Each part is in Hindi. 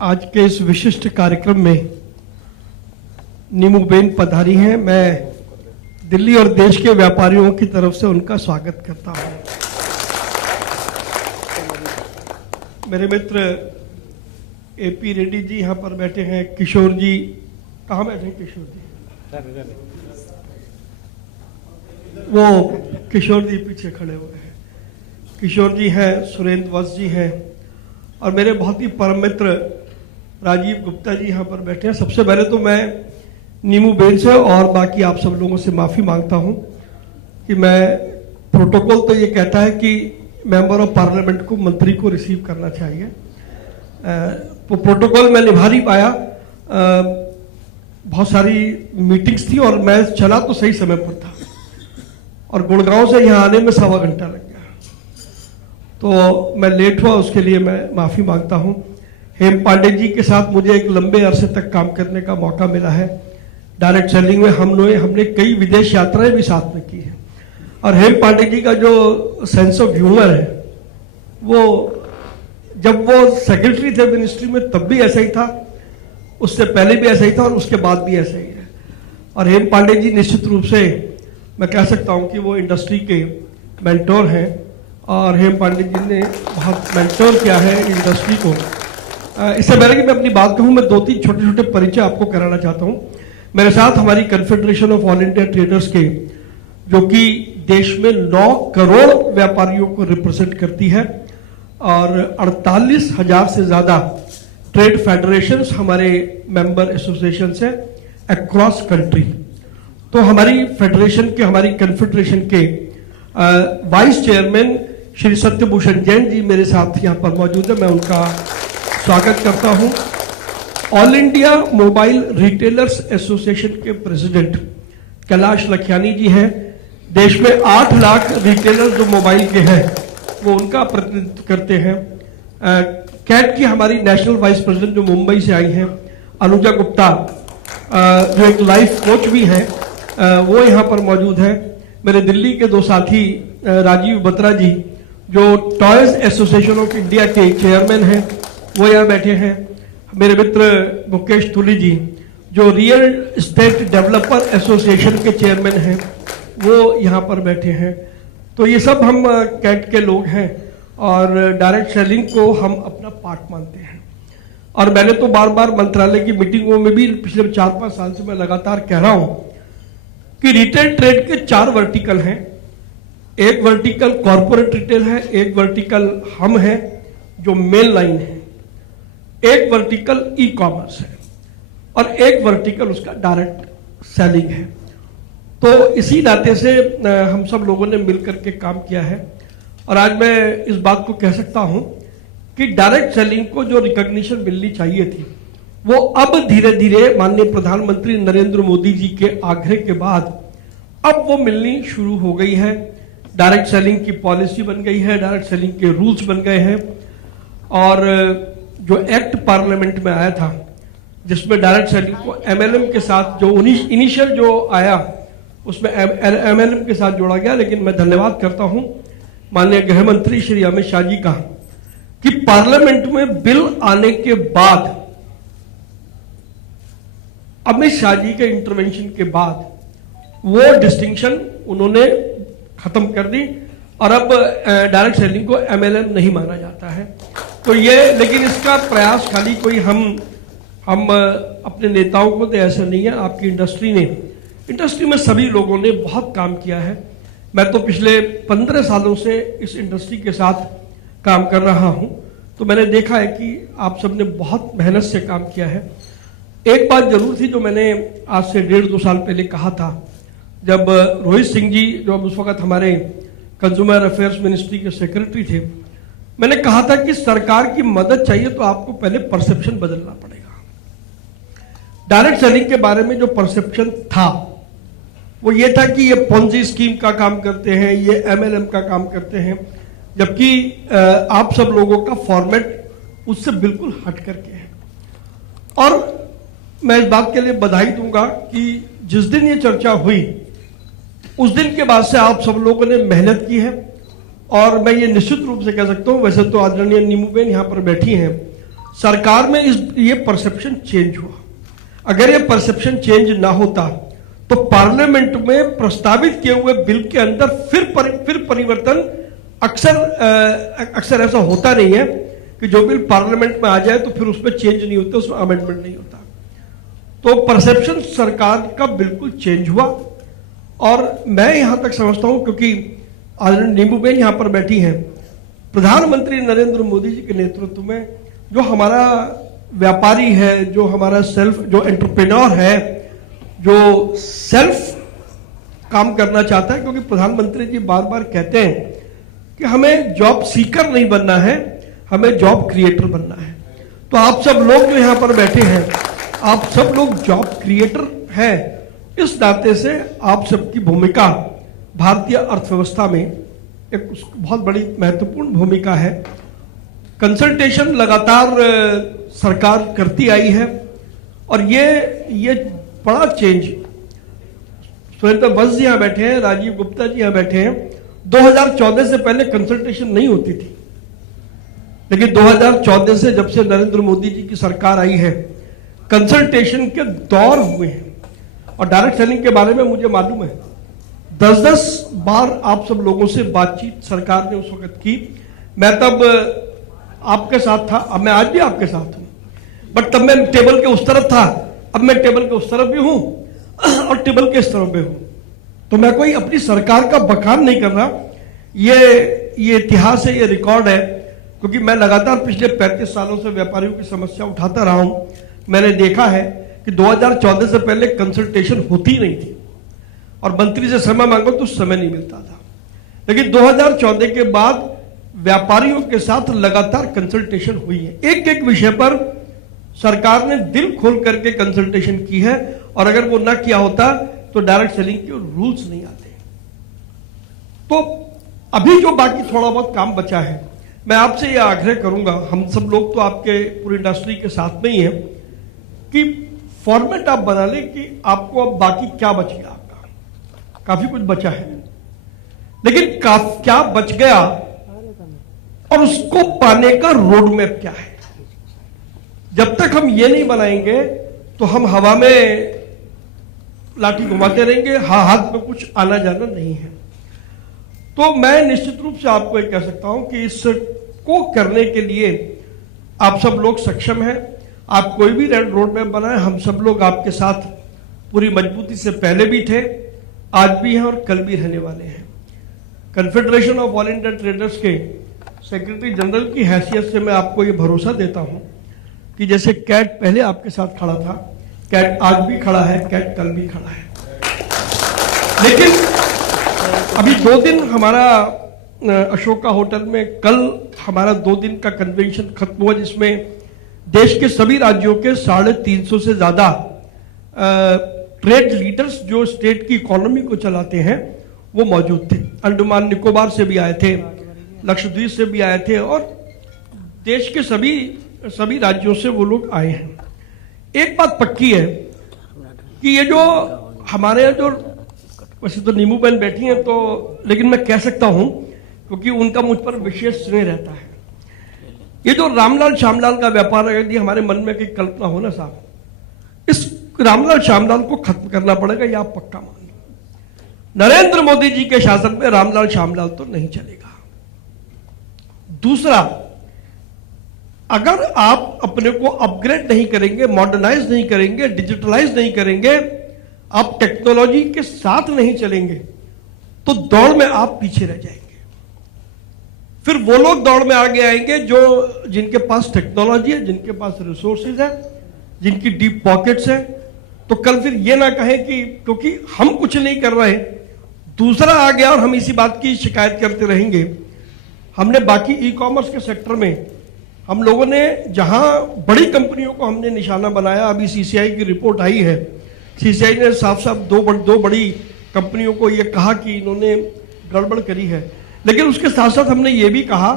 आज के इस विशिष्ट कार्यक्रम में नीमूबेन पधारी हैं। मैं दिल्ली और देश के व्यापारियों की तरफ से उनका स्वागत करता हूं। मेरे मित्र एपी रेड्डी जी यहाँ पर बैठे हैं। किशोर जी कहाँ बैठे हैं? किशोर जी, वो किशोर जी पीछे खड़े हुए हैं। किशोर जी हैं, सुरेंद्र वत्स जी हैं और मेरे बहुत ही परम मित्र राजीव गुप्ता जी यहाँ पर बैठे हैं। सबसे पहले तो मैं नीमूबेन से और बाकी आप सब लोगों से माफी मांगता हूँ कि मैं प्रोटोकॉल तो ये कहता है कि मेंबर ऑफ पार्लियामेंट को मंत्री को रिसीव करना चाहिए, तो प्रोटोकॉल मैं निभा नहीं पाया। बहुत सारी मीटिंग्स थी और मैं चला तो सही समय पर था और गुड़गांव से यहाँ आने में 1.25 घंटा लग गया, तो मैं लेट हुआ, उसके लिए मैं माफी मांगता हूँ। हेम पांडे जी के साथ मुझे एक लंबे अरसे तक काम करने का मौका मिला है। डायरेक्ट सेलिंग में हमने कई विदेश यात्राएं भी साथ में की हैं और हेम पांडे जी का जो सेंस ऑफ ह्यूमर है वो जब वो सेक्रेटरी थे मिनिस्ट्री में तब भी ऐसा ही था, उससे पहले भी ऐसा ही था और उसके बाद भी ऐसा ही है। और हेम पांडे जी निश्चित रूप से मैं कह सकता हूं कि वो इंडस्ट्री के मेंटोर हैं और हेम पांडे जी ने बहुत मेंटोर किया है इंडस्ट्री को। इससे पहले कि मैं अपनी बात कहूं, मैं 2-3 छोटे-छोटे परिचय आपको कराना चाहता हूं। मेरे साथ हमारी confederation of all India traders के, जो कि देश में 9 करोड़ व्यापारियों को रिप्रेजेंट करती है और 48,000 से ज्यादा ट्रेड फेडरेशंस हमारे मेंबर एसोसिएशन है अक्रॉस कंट्री। तो हमारी फेडरेशन के, हमारी कन्फेडरेशन के वाइस चेयरमैन श्री सत्यभूषण जैन जी मेरे साथ यहाँ पर मौजूद है, मैं उनका स्वागत करता हूँ। All India mobile retailers association के प्रेसिडेंट कैलाश लखियानी जी हैं। देश में 8 लाख रिटेलर्स जो मोबाइल के हैं वो उनका प्रतिनिधित्व करते हैं। कैट की हमारी नेशनल वाइस प्रेसिडेंट जो मुंबई से आई हैं अनुजा गुप्ता, जो एक लाइफ कोच भी है, वो यहाँ पर मौजूद है। मेरे दिल्ली के 2 साथी राजीव बत्रा जी जो टॉयज एसोसिएशन ऑफ इंडिया के चेयरमैन हैं, वो यहाँ बैठे हैं। मेरे मित्र मुकेश तुली जी जो रियल एस्टेट डेवलपर एसोसिएशन के चेयरमैन हैं, वो यहाँ पर बैठे हैं। तो ये सब हम कैट के लोग हैं और डायरेक्ट सेलिंग को हम अपना पार्ट मानते हैं। और मैंने तो बार बार मंत्रालय की मीटिंगों में भी पिछले 4-5 साल से मैं लगातार कह रहा हूं कि रिटेल ट्रेड के 4 वर्टिकल हैं। एक वर्टिकल कॉर्पोरेट रिटेल है, एक वर्टिकल हम है जो मेन लाइन है, एक वर्टिकल ई कॉमर्स है और एक वर्टिकल उसका डायरेक्ट सेलिंग है। तो इसी नाते से हम सब लोगों ने मिलकर के काम किया है और आज मैं इस बात को कह सकता हूं कि डायरेक्ट सेलिंग को जो रिकॉग्निशन मिलनी चाहिए थी वो अब धीरे धीरे माननीय प्रधानमंत्री नरेंद्र मोदी जी के आग्रह के बाद अब वो मिलनी शुरू हो गई है। डायरेक्ट सेलिंग की पॉलिसी बन गई है, डायरेक्ट सेलिंग के रूल्स बन गए हैं और जो एक्ट पार्लियामेंट में आया था जिसमें डायरेक्ट सेलिंग को एमएलएम के साथ जो इनिशियल जो आया उसमें एमएलएम के साथ जोड़ा गया। लेकिन मैं धन्यवाद करता हूं माननीय गृह मंत्री श्री अमित शाह जी का कि पार्लियामेंट में बिल आने के बाद, अमित शाह जी के इंटरवेंशन के बाद वो डिस्टिंक्शन उन्होंने खत्म कर दी और अब डायरेक्ट सेलिंग को एमएलएम नहीं माना जाता है। तो ये, लेकिन इसका प्रयास खाली कोई हम अपने नेताओं को तो ऐसा नहीं है, आपकी इंडस्ट्री में सभी लोगों ने बहुत काम किया है। मैं तो पिछले 15 सालों से इस इंडस्ट्री के साथ काम कर रहा हूं, तो मैंने देखा है कि आप सबने बहुत मेहनत से काम किया है। एक बात जरूर थी जो मैंने आज से 1.5-2 साल पहले कहा था, जब रोहित सिंह जी जो अब उस वक्त हमारे कंज्यूमर अफेयर्स मिनिस्ट्री के सेक्रेटरी थे, मैंने कहा था कि सरकार की मदद चाहिए तो आपको पहले परसेप्शन बदलना पड़ेगा। डायरेक्ट सेलिंग के बारे में जो परसेप्शन था वो ये था कि ये पोंजी स्कीम का काम करते हैं, ये एमएलएम का काम करते हैं, जबकि आप सब लोगों का फॉर्मेट उससे बिल्कुल हट करके है। और मैं इस बात के लिए बधाई दूंगा कि जिस दिन ये चर्चा हुई उस दिन के बाद से आप सब लोगों ने मेहनत की है और मैं ये निश्चित रूप से कह सकता हूं, वैसे तो आदरणीय नीमूबेन यहां पर बैठी हैं, सरकार में ये परसेप्शन चेंज हुआ। अगर ये परसेप्शन चेंज ना होता तो पार्लियामेंट में प्रस्तावित किए हुए बिल के अंदर फिर परिवर्तन अक्सर ऐसा होता नहीं है कि जो बिल पार्लियामेंट में आ जाए तो फिर उसमें चेंज नहीं होता, उसमें अमेंडमेंट नहीं होता। तो परसेप्शन सरकार का बिल्कुल चेंज हुआ। और मैं यहां तक समझता हूं, क्योंकि आदरणीय नींबूबेन यहां पर बैठी हैं, प्रधानमंत्री नरेंद्र मोदी जी के नेतृत्व में जो हमारा व्यापारी है, जो हमारा जो एंटरप्रेन्योर है, जो सेल्फ काम करना चाहता है, क्योंकि प्रधानमंत्री जी बार बार कहते हैं कि हमें जॉब सीकर नहीं बनना है, हमें जॉब क्रिएटर बनना है। तो आप सब लोग जो यहां पर बैठे हैं, आप सब लोग जॉब क्रिएटर हैं। इस नाते से आप सबकी भूमिका भारतीय अर्थव्यवस्था में एक बहुत बड़ी महत्वपूर्ण भूमिका है। कंसल्टेशन लगातार सरकार करती आई है और ये बड़ा चेंज, सुरेंद्र वंश जी यहां बैठे हैं, राजीव गुप्ता जी यहां बैठे हैं, 2014 से पहले कंसल्टेशन नहीं होती थी, लेकिन 2014 से जब से नरेंद्र मोदी जी की सरकार आई है, कंसल्टेशन के दौर हुए हैं। और डायरेक्ट सेलिंग के बारे में मुझे मालूम है 10-10 बार आप सब लोगों से बातचीत सरकार ने उस वक्त की। मैं तब आपके साथ था, अब मैं आज भी आपके साथ हूं, बट तब मैं टेबल के उस तरफ था, अब मैं टेबल के उस तरफ भी हूं और टेबल के इस तरफ भी हूं। तो मैं कोई अपनी सरकार का बखान नहीं कर रहा, ये इतिहास है, ये रिकॉर्ड है, क्योंकि मैं लगातार पिछले 35 सालों से व्यापारियों की समस्या उठाता रहा हूं। मैंने देखा है कि 2014 से पहले कंसल्टेशन होती नहीं थी और मंत्री से समय मांगो तो समय नहीं मिलता था, लेकिन 2014 के बाद व्यापारियों के साथ लगातार कंसल्टेशन हुई है। एक एक विषय पर सरकार ने दिल खोल करके कंसल्टेशन की है, और अगर वो ना किया होता तो डायरेक्ट सेलिंग के रूल्स नहीं आते। तो अभी जो बाकी थोड़ा बहुत काम बचा है, मैं आपसे यह आग्रह करूंगा, हम सब लोग तो आपके पूरी इंडस्ट्री के साथ में ही है, कि फॉर्मेट आप बना लें कि आपको अब बाकी क्या बच गया। आपका काफी कुछ बचा है, लेकिन क्या बच गया और उसको पाने का रोड मैप क्या है। जब तक हम ये नहीं बनाएंगे तो हम हवा में लाठी घुमाते रहेंगे, हाथ में कुछ आना जाना नहीं है। तो मैं निश्चित रूप से आपको ये कह सकता हूं कि इसको करने के लिए आप सब लोग सक्षम हैं। आप कोई भी रोड मैप बनाए, हम सब लोग आपके साथ पूरी मजबूती से पहले भी थे, आज भी हैं और कल भी रहने वाले हैं। Confederation of all India traders के सेक्रेटरी जनरल की हैसियत से मैं आपको ये भरोसा देता हूं कि जैसे कैट पहले आपके साथ खड़ा था, कैट आज भी खड़ा है, कैट कल भी खड़ा है। लेकिन अभी 2 दिन हमारा अशोका होटल में, कल हमारा 2 दिन का कन्वेंशन खत्म हुआ, जिसमें देश के सभी राज्यों के 350 से ज्यादा ट्रेड लीडर्स जो स्टेट की इकोनॉमी को चलाते हैं वो मौजूद थे। अंडमान निकोबार से भी आए थे, लक्षद्वीप से भी आए थे, और देश के सभी राज्यों से वो लोग आए हैं। एक बात पक्की है कि ये जो हमारे जो, वैसे तो नींबूबेन बैठी हैं तो, लेकिन मैं कह सकता हूं क्योंकि उनका मुझ पर विशेष स्नेह रहता है, ये जो रामलाल श्यामलाल का व्यापार है, यदि हमारे मन में कोई कल्पना हो ना साहब, इस रामलाल श्यामलाल को खत्म करना पड़ेगा, यह आप पक्का मान लो। नरेंद्र मोदी जी के शासन में रामलाल श्यामलाल तो नहीं चलेगा। दूसरा, अगर आप अपने को अपग्रेड नहीं करेंगे, मॉडर्नाइज नहीं करेंगे, डिजिटलाइज नहीं करेंगे, आप टेक्नोलॉजी के साथ नहीं चलेंगे, तो दौड़ में आप पीछे रह जाएंगे। फिर वो लोग दौड़ में आगे आएंगे जो जिनके पास टेक्नोलॉजी है, जिनके पास रिसोर्सेज है, जिनकी डीप पॉकेट्स है। तो कल फिर ये ना कहें कि क्योंकि हम कुछ नहीं कर रहे, दूसरा आ गया और हम इसी बात की शिकायत करते रहेंगे। हमने बाकी ई कॉमर्स के सेक्टर में हम लोगों ने जहां बड़ी कंपनियों को हमने निशाना बनाया, अभी सीसीआई की रिपोर्ट आई है, सीसीआई ने साफ साफ दो बड़ी कंपनियों को यह कहा कि इन्होंने गड़बड़ करी है, लेकिन उसके साथ साथ हमने ये भी कहा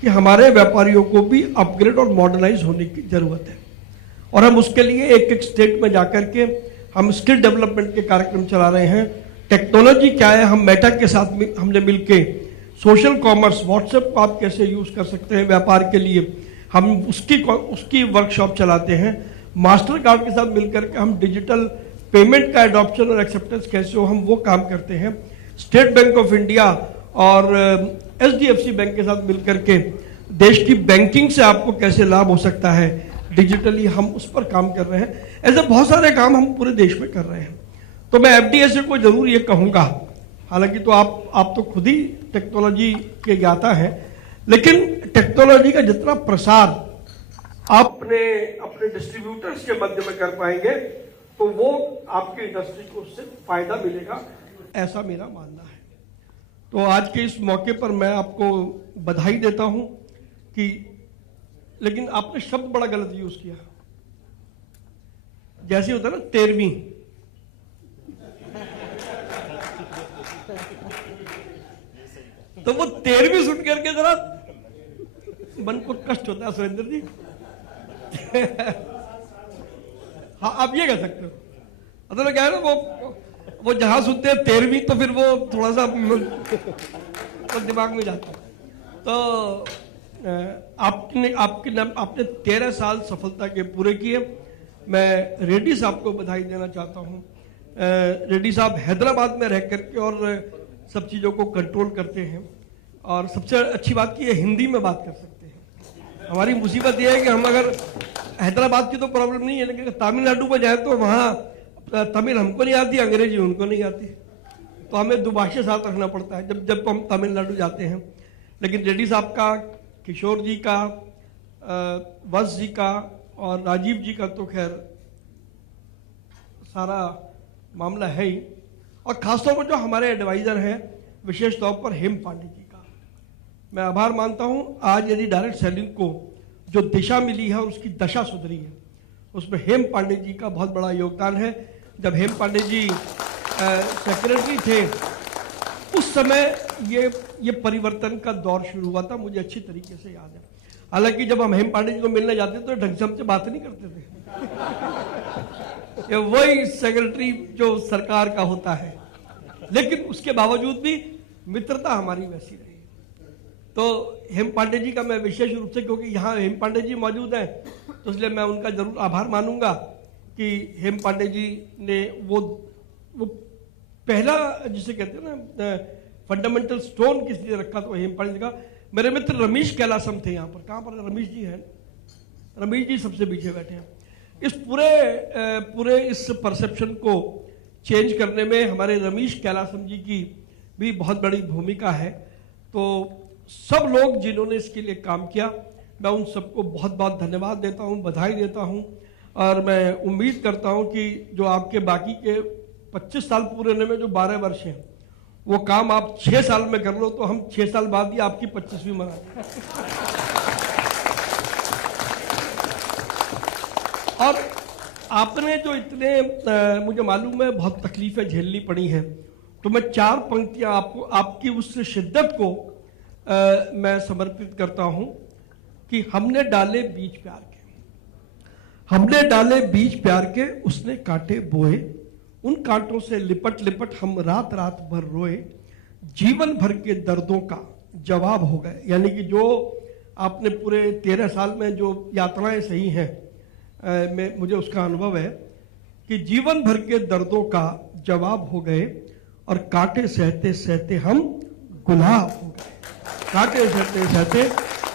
कि हमारे व्यापारियों को भी अपग्रेड और मॉडर्नाइज होने की जरूरत है, और हम उसके लिए एक एक स्टेट में जाकर के हम स्किल डेवलपमेंट के कार्यक्रम चला रहे हैं। टेक्नोलॉजी क्या है, हम मेटा के साथ हमने मिलके सोशल कॉमर्स, व्हाट्सएप को आप कैसे यूज कर सकते हैं व्यापार के लिए, हम उसकी वर्कशॉप चलाते हैं। मास्टर कार्ड के साथ मिलकर के हम डिजिटल पेमेंट का एडॉप्शन और एक्सेप्टेंस कैसे हो, हम वो काम करते हैं। स्टेट बैंक ऑफ इंडिया और HDFC बैंक के साथ मिलकर के देश की बैंकिंग से आपको कैसे लाभ हो सकता है डिजिटली, हम उस पर काम कर रहे हैं। ऐसे बहुत सारे काम हम पूरे देश में कर रहे हैं। तो मैं FDSA को जरूर ये कहूंगा, हालांकि तो आप तो खुद ही टेक्नोलॉजी के ज्ञाता हैं, लेकिन टेक्नोलॉजी का जितना प्रसार आप अपने डिस्ट्रीब्यूटर्स के मध्य में कर पाएंगे तो वो आपकी इंडस्ट्री को उससे फायदा मिलेगा, ऐसा मेरा मानना है। तो आज के इस मौके पर मैं आपको बधाई देता हूं कि, लेकिन आपने शब्द बड़ा गलत यूज किया। जैसे होता है ना 13वीं, तो वो 13वीं सुन करके जरा मन को कष्ट होता है सुरेंद्र जी। हाँ, आप ये कह सकते हो। मतलब क्या है ना, वो जहां सुनते हैं 13वीं तो फिर वो थोड़ा सा तो दिमाग में जाता है। तो आपने 13 साल सफलता के पूरे किए। मैं रेड्डी साहब को बधाई देना चाहता हूं। रेड्डी साहब हैदराबाद में रह करके और सब चीजों को कंट्रोल करते हैं, और सबसे अच्छी बात की हिंदी में बात कर सकते हैं। हमारी मुसीबत यह है कि हम अगर हैदराबाद की तो प्रॉब्लम नहीं है, लेकिन तमिलनाडु में जाए तो वहां तमिल हमको नहीं आती, अंग्रेजी उनको नहीं आती, तो हमें दुभाषी साथ रखना पड़ता है जब हम तमिलनाडु जाते हैं। लेकिन रेड्डी साहब का, किशोर जी का, वत्स जी का और राजीव जी का तो खैर सारा मामला है ही, और खासतौर पर जो हमारे एडवाइजर हैं, विशेष तौर पर हेम पांडे जी का मैं आभार मानता हूं। आज यदि डायरेक्ट सेलिंग को जो दिशा मिली है और उसकी दशा सुधरी है, उसमें हेम पांडे जी का बहुत बड़ा योगदान है। जब हेम पांडे जी सेक्रेटरी थे उस समय ये परिवर्तन का दौर शुरू हुआ था, मुझे अच्छी तरीके से याद है। हालांकि जब हम हेम पांडे जी को मिलने जाते तो ढंग से हमसे बात नहीं करते थे। ये वही सेक्रेटरी जो सरकार का होता है, लेकिन उसके बावजूद भी मित्रता हमारी वैसी रही। तो हेम पांडे जी का मैं विशेष रूप से, क्योंकि यहाँ हेम पांडे जी मौजूद हैं, तो इसलिए मैं उनका जरूर आभार मानूंगा कि हेम पांडे जी ने वो पहला जिसे कहते हैं ना फंडामेंटल स्टोन किस लिए रखा, तो हेम पांडे जी का। मेरे मित्र रमेश कैलासम थे यहाँ पर, कहाँ पर रमेश जी हैं? रमेश जी सबसे पीछे बैठे हैं। इस पूरे इस परसेप्शन को चेंज करने में हमारे रमेश कैलासम जी की भी बहुत बड़ी भूमिका है। तो सब लोग जिन्होंने इसके लिए काम किया, मैं उन सबको बहुत बहुत धन्यवाद देता हूं, बधाई देता हूं, और मैं उम्मीद करता हूं कि जो आपके बाकी के 25 साल पूरे होने में जो 12 वर्ष हैं, वो काम आप 6 साल में कर लो, तो हम 6 साल बाद ही आपकी 25वीं मना दें। और आपने जो इतने मुझे मालूम है बहुत तकलीफें झेलनी पड़ी हैं, तो मैं 4 पंक्तियां आपको आपकी उस शिद्दत को मैं समर्पित करता हूं कि हमने डाले बीज प्यार के, हमने डाले बीज प्यार के, उसने कांटे बोए, उन कांटों से लिपट लिपट हम रात रात भर रोए, जीवन भर के दर्दों का जवाब हो गए। यानी कि जो आपने पूरे 13 साल में जो यातनाएं सही हैं, मुझे उसका अनुभव है कि जीवन भर के दर्दों का जवाब हो गए, और कांटे सहते सहते हम गुलाब हो गए, कांटे सहते सहते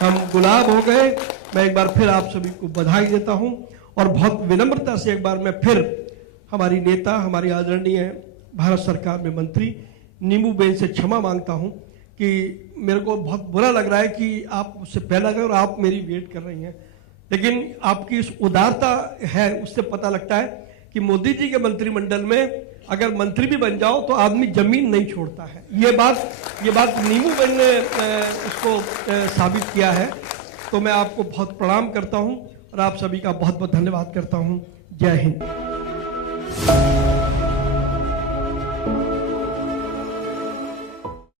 हम गुलाब हो गए। मैं एक बार फिर आप सभी को बधाई देता हूं, और बहुत विनम्रता से एक बार मैं फिर हमारी नेता, हमारी आदरणीय भारत सरकार में मंत्री नीमू बेन से क्षमा मांगता हूं कि मेरे को बहुत बुरा लग रहा है कि आप मुझसे पहले गए और आप मेरी वेट कर रही हैं, लेकिन आपकी इस उदारता है, उससे पता लगता है कि मोदी जी के मंत्रिमंडल में अगर मंत्री भी बन जाओ तो आदमी जमीन नहीं छोड़ता है। ये बात नीमू बेन ने इसको साबित किया है। तो मैं आपको बहुत प्रणाम करता हूं और आप सभी का बहुत बहुत धन्यवाद करता हूं। जय हिंद।